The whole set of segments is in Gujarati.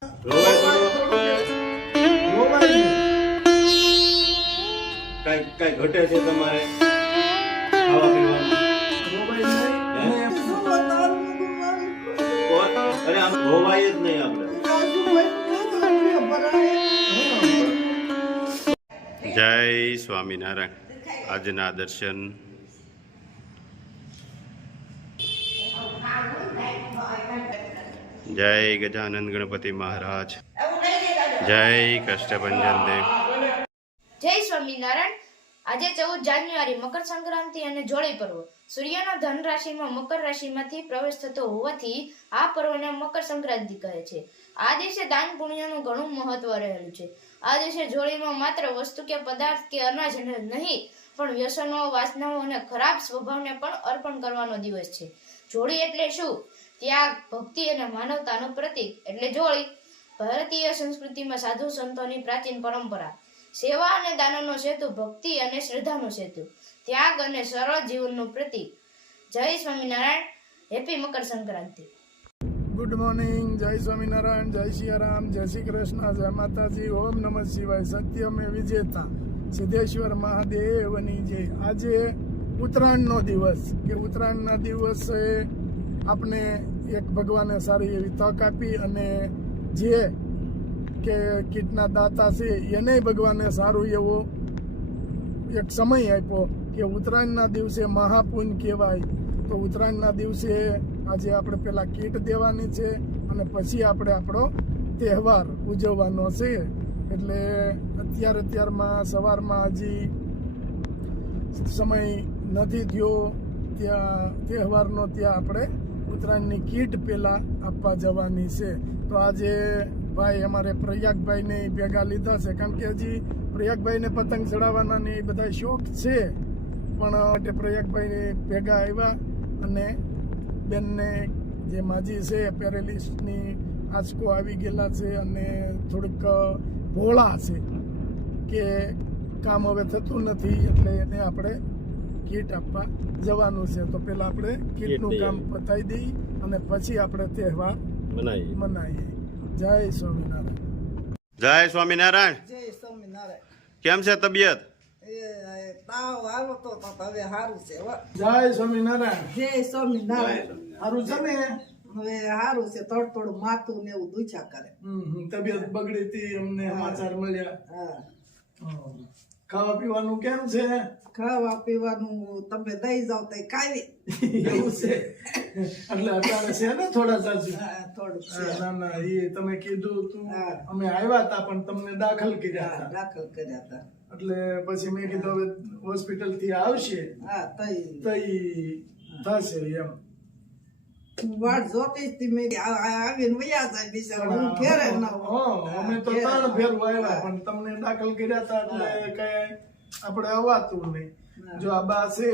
કઈ ઘટે છે તમારે ખાવા પીવાનું? અરે આમ રોવાય જ નહીં આપણે. જય સ્વામિનારાયણ. આજના દર્શન જય ગજાનંદ ગણપતિ મહારાજ, જય કષ્ટભંજન દેવ. જય સ્વામિનારાયણ. આજે 14 જાન્યુઆરી મકર સંક્રાંતિ અને જોડી પર્વ. સૂર્યનો ધન રાશિમાં મકર રાશિમાંથી પ્રવેશ થતો હોવાથી આ પર્વને મકર સંક્રાંતિ કહે છે. આ દિવસે દાન પુણ્યનું ઘણું મહત્વ રહેલું છે. આ દિવસે જોડીમાં માત્ર વસ્તુ કે પદાર્થ કે અનાજ નહીં, પણ વ્યસનો, વાસનાઓ અને ખરાબ સ્વભાવને પણ અર્પણ કરવાનો દિવસ છે. જોડી એટલે શું? ત્યાગ, ભક્તિ અને માનવતાનું પ્રતીક એટલે જોડી. ભારતીય સંસ્કૃતિમાં સાધુ સંતોની પ્રાચીન પરંપરા. સેવા અને દાનનો સેતુ, ભક્તિ અને શ્રદ્ધાનો સેતુ, ત્યાગ અને સરળ જીવનનું પ્રતીક. જય Swaminarayan. Happy Makar Sankranti. Good morning. જય સ્વામિનારાયણ, જય સિયારામ, જય શ્રી કૃષ્ણ, જય માતાજી, ઓમ નમઃ શિવાય. સત્યમે વિજેતા સિદ્ધેશ્વર મહાદેવની જય. આજે ઉત્તરાયણનો દિવસ કે ઉત્તરાયણના દિવસે આપણે એક ભગવાને સારી એવી તક આપી અને જે કે કીટના દાતા છે એને ભગવાને સારું એવો એક સમય આપ્યો કે ઉત્તરાયણના દિવસે મહાપુણ્ય કહેવાય. તો ઉત્તરાયણના દિવસે આજે આપણે પેલા કીટ દેવાની છે અને પછી આપણે આપણો તહેવાર ઉજવવાનો છે. એટલે અત્યારમાં સવારમાં હજી સમય નથી થયો, ત્યાં તહેવારનો ત્યાં આપણે ઉત્તરાયણની કીટ પેલા આપવા જવાની છે. તો આજે ભાઈ અમારે પ્રયાગભાઈને ભેગા લીધા છે, કારણ કે હજી પ્રયાગભાઈને પતંગ ચડાવવાના ને એ બધા શોખ છે, પણ પ્રયાગભાઈ ભેગા આવ્યા અને બેનને જે માજી છે પેરેલિસ્ટની આંચકો આવી ગયેલા છે અને થોડીક ભોળા છે કે કામ હવે થતું નથી, એટલે એને આપણે કીટ આપવા જવાનું છે. તો પેલા આપણે કીટનું કામ પતાવી દઈ અને પછી આપણે તહેવાર મનાવીએ. જય સ્વામિનારાયણ. જય સ્વામિનારાયણ. જય સ્વામિનારાયણ. કેમ છે તબિયત? તાવ આવ્યો તો હવે સારું છે. જય સ્વામિનારાયણ. જય સ્વામિનારાયણ. સારું છે ને? હવે સારું છે. થોડું માથું ને એવું દુખ્યા કરે. તબિયત બગડી હતી, અમને સમાચાર મળ્યા. હા. ખાવા પીવાનું કેમ છે? ખાવા પીવાનું તમે દઈ જાવ તો કાવી એવું છે એટલે અત્યારે છે ને થોડા સાચું. થોડુંક છે. ના ના, એ તમે કીધું તું, હા. અમે આવ્યા હતા પણ તમને દાખલ કર્યા હતા. દાખલ કર્યા હતા. એટલે પછી મેં કીધું હવે હોસ્પિટલ થી આવશે હા તઈ તો થશે એમ. વાટ જોતી જ હતી. મેં આવીને વયા જાય બિચારા. હું ઘેરે ન અમે તો 3 ફેરવા આવ્યા પણ તમને દાખલ કર્યા હતા એટલે કઈ આપણે અવાતું નહીં. જો આ બા છે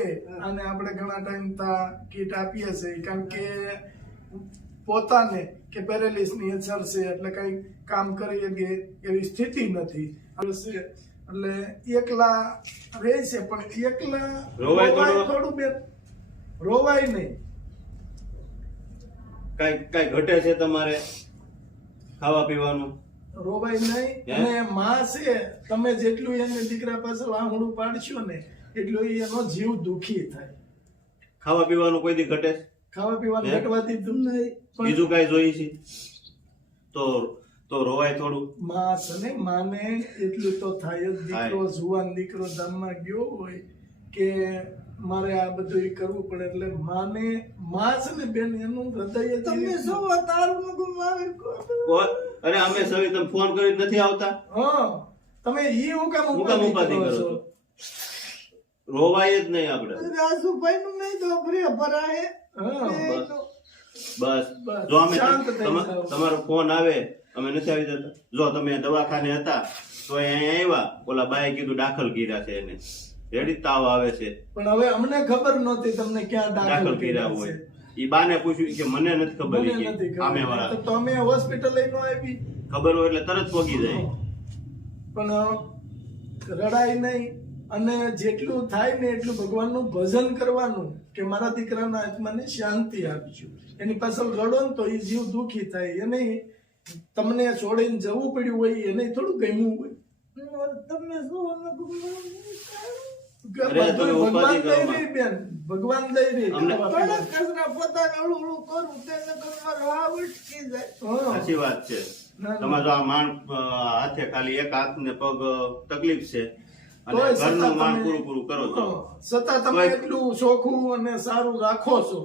અને આપણે ઘણા ટાઈમ કીટ આપીએ છીએ, કારણ કે પોતાને કે પેરેલિસની અસર છે એટલે કઈ કામ કરી શકે એવી સ્થિતિ નથી. એટલે એકલા રહે છે, પણ એકલા રોવાય થોડું બેન, રોવાય નહીં. કઈ ઘટે છે તમારે ખાવા પીવાનું? રોવાય નહીં. અને માં છે, તમે જેટલું એને દીકરા પાછળ આંગળું પાડશો ને એટલું એનો જીવ દુખી થાય. ખાવા પીવાનું કોઈ દી ઘટે? ખાવા પીવાનું ઘટવા દીધું નહીં. બીજું કઈ જોઈ છે તો રોવાય થોડું. માં છે ને, માને એટલું તો થાય જ. દીકરો જુવાન દીકરો ધામમાં ગયો હોય કે મારે આ બધું કરવું પડે એટલે માને માં છે ને બેન, એનું હૃદય તમે શું તારું ગુમાવી. અરે અમે સવી તમે ફોન કરી નથી આવતા? હા, તમે ઈ હું કામ ઉપાધિ કરો છો? રોવાય જ નહીં આપણે. રાજુભાઈ નું નહીં તો ભરાય. બસ જો અમે તમારો ફોન આવે અમે નથી આવી જતા. જો તમે દવાખાને હતા તો અહીંયા આવ્યા, ઓલા બાએ કીધું દાખલ કર્યા છે એને, રેડી તાવ આવે છે. પણ હવે અમને ખબર નહોતી તમને ક્યાં દાખલ કર્યા હોય. ઈ બાને પૂછ્યું કે મને નથી ખબર, આમે વાળા તો અમે હોસ્પિટલ લઈને આવી. ખબર હોય એટલે તરત પહોંચી જાય. પણ રડાય નહીં અને જેટલું થાય ને એટલું ભગવાનનું ભજન કરવાનું કે મારા દીકરાના આત્માને શાંતિ આપજો. એની પાછળ રડો ને તો એ જીવ દુખી થાય. એને તમને છોડીને જવું પડ્યું હોય એને થોડું ગમ્યું હોય તમે શું કે અરે, તમે બધું ઉપાધિ ભગવાન દઈ કરો રહી બેન, ભગવાન દઈ રહી અમને- ખાવા થોડા કચરા પોતાને હળું કરું તેને કરવાનું આ ઉઠકી જાય પીવાનું. સાચી વાત છે. ના. તમે જો આ માણ હાથે ખાલી એક હાથ ને પગ તકલીફ છે અને તોય ઘરનું છતાં માણ તમે- પૂરું કરો છો. હા, છતાં તમે તોય- એટલું ચોખ્ખું અને સારું રાખો છો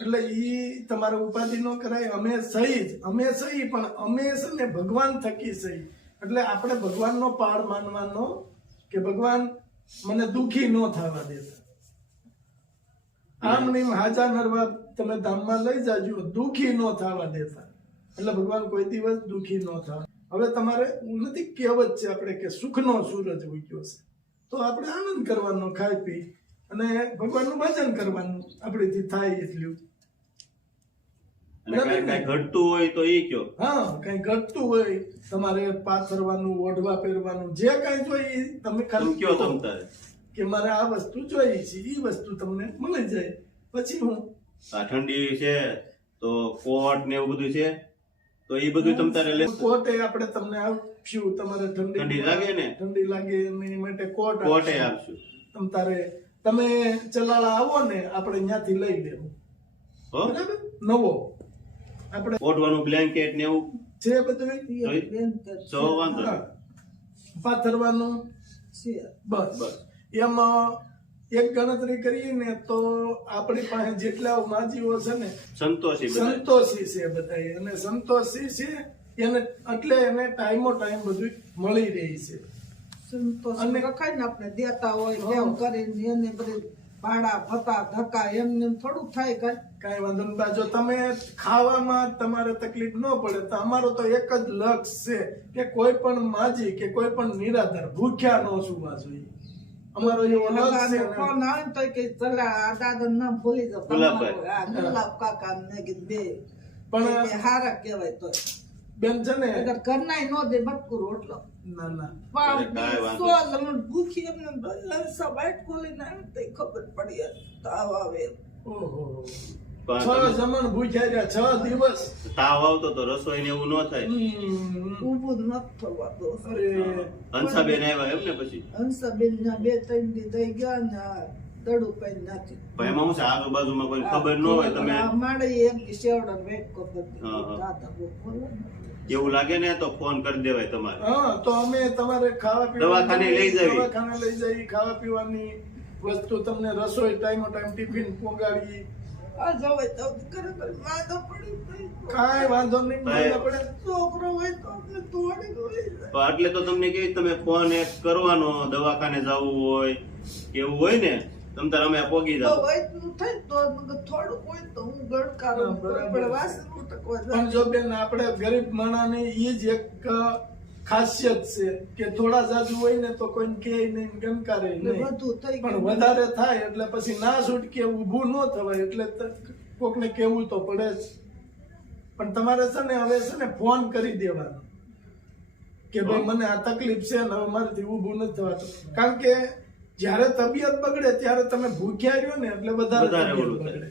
એટલે ઈ તમારે ઉપાધિ ન કરાય. અમે સહી પણ અમે છે ને ભગવાન થકી સહી. એટલે આપણે ભગવાનનો પાડ માનવાનો કે ભગવાન મને દુખી ન થવા દેતા. આમ નહીં હાજા નરવા તમે ધામમાં લઈ જાજો, દુખી ન થવા દેતા. એટલે ભગવાન કોઈ દિવસ દુખી ન થાય. હવે તમારે નથી કહેવત છે આપણે કે સુખનો સૂરજ ઉગ્યો છે, તો આપણે આનંદ કરવાનો, ખાઈ પી અને ભગવાનનું ભજન કરવાનું આપણીથી થાય એટલું. અને કાંઈ ઘટતું હોય તો ઈ કયો. હા, કઈ ઘટતું હોય તમારે પાથરવાનું, ઓઢવા પહેરવાનું, જે કઈ જોઈએ ઈ તમે તમે ખાલી કયો કહો તમ તારે. કે મારે આ વસ્તુ જોઈએ છે, ઈ વસ્તુ તમને મળી જાય. પછી હું આ ઠંડી છે તો કોટ ને એવું બધું છે તો ઈ બધું તમ તારે લે. કોટે આપણે તમને આપશું. તમારે ઠંડી લાગે ને? ઠંડી લાગે એની માટે કોટ કોટે આપશું. આપશું. તમે ચલાળા આવો ને આપણે ત્યાંથી લઈ લેવું. હો? બરાબર? નવો આપણે ઓઢવાનું બ્લેન્કેટ ને એવું જે બધું જો વાંધો નહીં. પાથરવાનું છે બસ બસ. એમાં એક ગણતરી કરીએ ને તો આપણી પાસે જેટલા માજીઓ છે ને સંતોષી બધા. સંતોષી છે બધા, અને સંતોષી છે એને એટલે એને ટાઈમો ટાઈમ બધું મળી રહી છે. સંતોષ અને- રખાય ને આપણે દેતા હોય હા. તેમ કરીને એને બધી ભાડા ભતા ધક્કા એમને થોડું થાય કઈ કાંઈ વાંધો નહીં. બા, જો તમે ખાવામાં તમારે તકલીફ ન પડે તો અમારો તો એક જ લક્ષ્ય છે કે કોઈ પણ માજી કે કોઈ પણ નિરાધાર ભૂખ્યા ન સુવા જોઈએ. અમારો એવો લક્ષ્ય છે ને. ફોન આવે ને તો કે ચલા આ દાદા નામ ભૂલી જાવ ગુલાબભાઈ. આ ગુલાબ કાકા ને કીધું બે પણ બે હારા કહેવાય તો બેન છે ને અગર ઘરના નો દે બટકું રોટલો ના ના અરે કાંઈ વાંધો ભૂખી એમને સવાટ ખોલીને આમ તો ખબર પડી તાવ આવે ઓહો પણ 6 તમે જમણ ભૂખ્યા રહ્યા 6 દિવસ. તાવ આવતો તો રસોઈ ને એવું ન થાય. ઊભું નથી થવા દો અરે હંસાબેન આવ્યા એમ ને પછી હંસાબેન ના 2-3 દી થઈ ગયા ને દડું પૈ નાખી પણ એમાં શું છે આજુબાજુમાં કોઈ ખબર ન હોય તમે માડે એક સેવડા વેટ કો હા, હા. દાદા બોલો એવું લાગે ને તો ફોન કરી દેવાય તમારે. હા, તો અમે તમારે ખાવા દવાખાને લઈ જવી. દવાખાને લઈ જઈ, ખાવા પીવાની વસ્તુ તમને રસોઈ ટાઈમો ટાઈમ ટિફિન પોગાડી. આ જવાય તો ખરેખર વાંધો પડી કાંઈ વાંધો નહીં. ભાઈ. આપણે છોકરો હોય તો આપણે તોડી દોડી જાય. તો એટલે તો તમને કેવી તમે ફોન એક કરવાનો દવાખાને જવું હોય કે એવું હોય ને તમ તારે અમે પોગી તો જાવ. વૈદનું થાય તો થોડુંક હોય તો હું ગણકારું હા, બરાબર. પણ વાસણ ઉટકવા જાય. પણ જો બેન આપણે ગરીબ માણસની ઈ જ એક ખાસિયત છે કે થોડા જાજુ હોય ને તો કોઈને કહે નહીં, ગમકારે એટલે નહીં. બધું થઈ પણ ગયું. વધારે થાય એટલે પછી ના છૂટકે ઊભું ન થવાય એટલે કોકને કહેવું તો પડે જ. પણ તમારે છે ને હવે છે ને ફોન કરી દેવાનો કે ભાઈ મને આ તકલીફ છે ને હવે મારાથી ઊભું નથી થવાતું. કારણ કે જ્યારે તબિયત બગડે ત્યારે તમે ભૂખ્યા રહ્યો ને એટલે વધારે વધારે તબિયત ઓલું થાય. બગડે,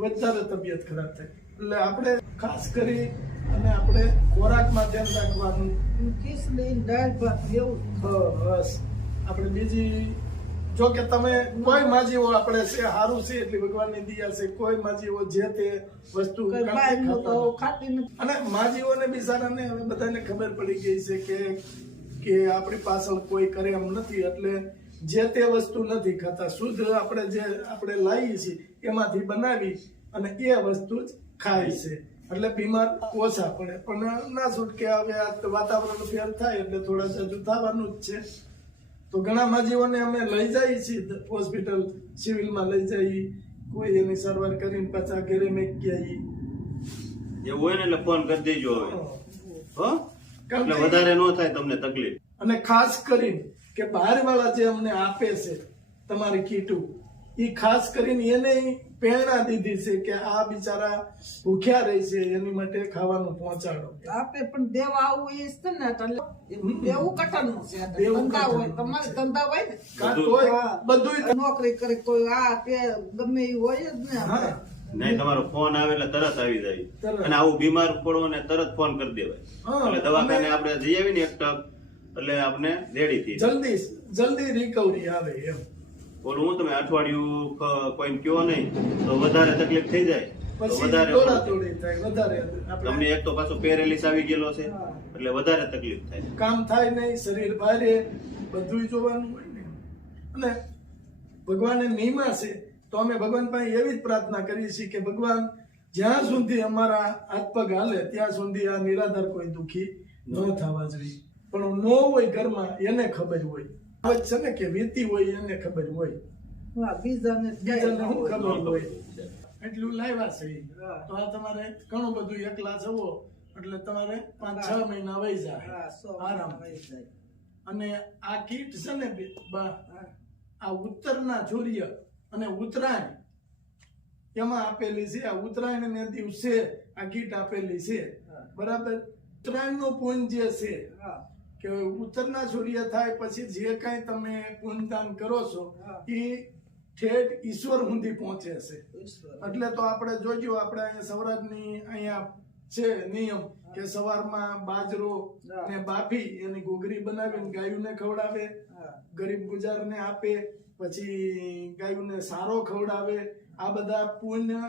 વધારે તબિયત ખરાબ થાય. એટલે આપણે ખાસ કરી અને આપણે ખોરાકમાં ધ્યાન રાખવાનું. ખીચડી ને દાળ ભાત એવું બસ આપણે બીજી જો કે તમે કોઈ માજીઓ આપણે છે સારું છે એટલી ભગવાનની દયા છે. કોઈ માજીઓ જે તે વસ્તુ કઈ બહારનું તો ખાતી નથી. અને માજીઓને બિચારાને હવે બધાને ખબર પડી ગઈ છે કે આપણી પાછળ કોઈ કરે એમ નથી, એટલે જે તે વસ્તુ નથી ખાતા. શુદ્ધ આપણે જે આપણે લાવીએ છીએ એમાંથી બનાવી અને એ વસ્તુ જ ખાય છે, એટલે બીમાર ઓછા પડે. પણ ના છૂટકે હવે આ વાતાવરણ ફેર થાય એટલે થોડા જાજુ થવાનું જ છે. તો ઘણા માજીઓને અમે લઈ જઈએ છીએ હોસ્પિટલ, સિવિલમાં લઈ જઈએ, કોઈ એની સારવાર કરીને પાછા ઘરે મેકી આવીએ. એવું હોય ને એટલે ફોન કરી દેજો હવે. હો કારણ એટલે કે- વધારે ન થાય તમને તકલીફ. અને ખાસ કરીને કે બહાર વાળા જે અમને આપે છે તમારી કીટું, એ ખાસ કરીને એને પ્રેરણા દીધી છે કે આ બિચારા ભૂખ્યા રહે છે એની માટે ખાવાનું પહોંચાડો. આપે પણ દેવા આવું એ છે ને એટલે દેવું કટરનું છે. દેવું ધંધા હોય કટરનું તમારે ધંધા હોય ને કાં તોય બધુંય નોકરી કરે કોઈ આ તે ગમે એ હોય જ ને આપણે. હા, નહીં તમારો ફોન આવે એટલે તરત આવી જાય તરત. અને આવું બીમાર પડવો ને તરત ફોન કરી દેવાય હા, એટલે દવાખાને આપણે જઈ આવીને એક ટક એટલે આપણે રેડી થઈ જાય. જલ્દી રિકવરી આવે એમ. ઓલું હું તમે અઠવાડિયું કોઈને કયો નહીં તો વધારે તકલીફ થઈ જાય તો પછી વધારે દોડાદોડી થાય વધારે આપણે તમને એક તો પાછો પેરેલિસ આવી ગયેલો છે હા. એટલે વધારે તકલીફ થાય. કામ થાય નહીં, શરીર ભારે, બધું જોવાનું હોય ને. અને ભગવાને નિયમા છે તો અમે ભગવાન પાસે એવી જ પ્રાર્થના કરીએ છીએ કે ભગવાન જ્યાં સુધી અમારા હાથ પગ હાલે ત્યાં સુધી આ નિરાધાર કોઈ દુખી ન થવા જોઈએ. પણ ન હોય ઘરમાં એને ખબર હોય. આવે છે ને કે વીતી હોય એને ખબર હોય, હા, બીજાને બીજાને શું હોય. ખબર હોય. એટલું લાવ્યા છે ઈ. હા. તો આ તમારે ઘણું બધું એકલા જવો એટલે તમારે 5-6 મહિના વહી જાય હા, 100 આરામ. વહી જાય. અને આ કીટ છે ને બા, હા. આ ઉત્તરના સૂર્ય અને ઉત્તરાયણ એમાં આપેલી છે. આ ઉત્તરાયણ ને દિવસે આ કીટ આપેલી છે. હા. બરાબર. ઉત્તરાયણ નું પુણ્ય જે છે હા. કે ઉત્તરના સૂર્ય થાય પછી જે કાંઈ તમે પુણ્યદાન કરો છો હા. એ ઠેઠ ઈશ્વર સુધી પહોંચે છે. ઈશ્વર. એટલે તો આપણે જોજો આપણે અહીંયા સૌરાષ્ટ્રની અહીંયા છે નિયમ કે સવારમાં બાજરો હા. ને બાફી એની ઘૂઘરી બનાવીને ગાયોને ખવડાવે, હા. ગરીબ ગુજારને આપે, પછી ગાયોને સારો ખવડાવે. આ બધા પુણ્ય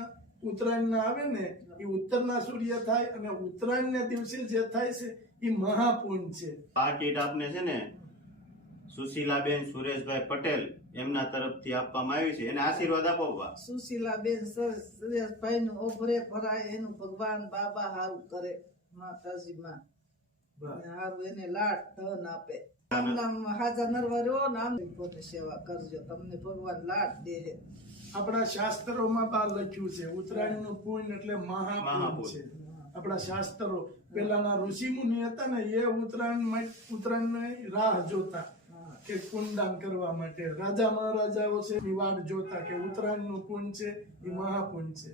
ઉત્તરાયણના આવે ને એ ઉત્તરના સૂર્ય થાય અને ઉત્તરાયણના દિવસે જે થાય છે એ મહાપુણ્ય છે. આ કીટ આપને છે ને સુશીલાબેન સુરેશભાઈ પટેલ એમના તરફથી આપવામાં આવી છે. એને આશીર્વાદ આપો બા. સુશીલાબેન સુરેશભાઈ નું ઓભરે ભરાય એનું ભગવાન બાબા હારું કરે, માતાજી માં હારું એને લાડ ધન આપે. નામ હાજા નરવા રહ્યો ને આમ પોતે સેવા કરજો, તમને ભગવાન લાડ દે. આપણા શાસ્ત્રોમાં બા લખ્યું છે ઉત્તરાયણનું પુણ્ય એટલે મહાપુણ્ય મહાપુણ્ય. છે. આપણા શાસ્ત્રો પેલાના ઋષિ મુનિ હતા ને એ ઉત્તરાયણની રાહ જોતા કે પુણ્યદાન કરવા માટે. રાજા મહારાજાઓ છે એ વાટ જોતા કે ઉત્તરાયણનું પુણ્ય છે એ મહાપુણ્ય છે.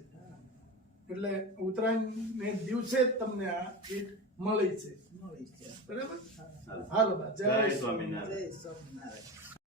એટલે ઉત્તરાયણ ને દિવસે જ તમને આ કીટ મળી છે. મળી જાય. બરાબર. હાલો બા, જય જય સ્વામિનારાયણ. સ્વામિનારાયણ. જય સ્વામિનારાયણ.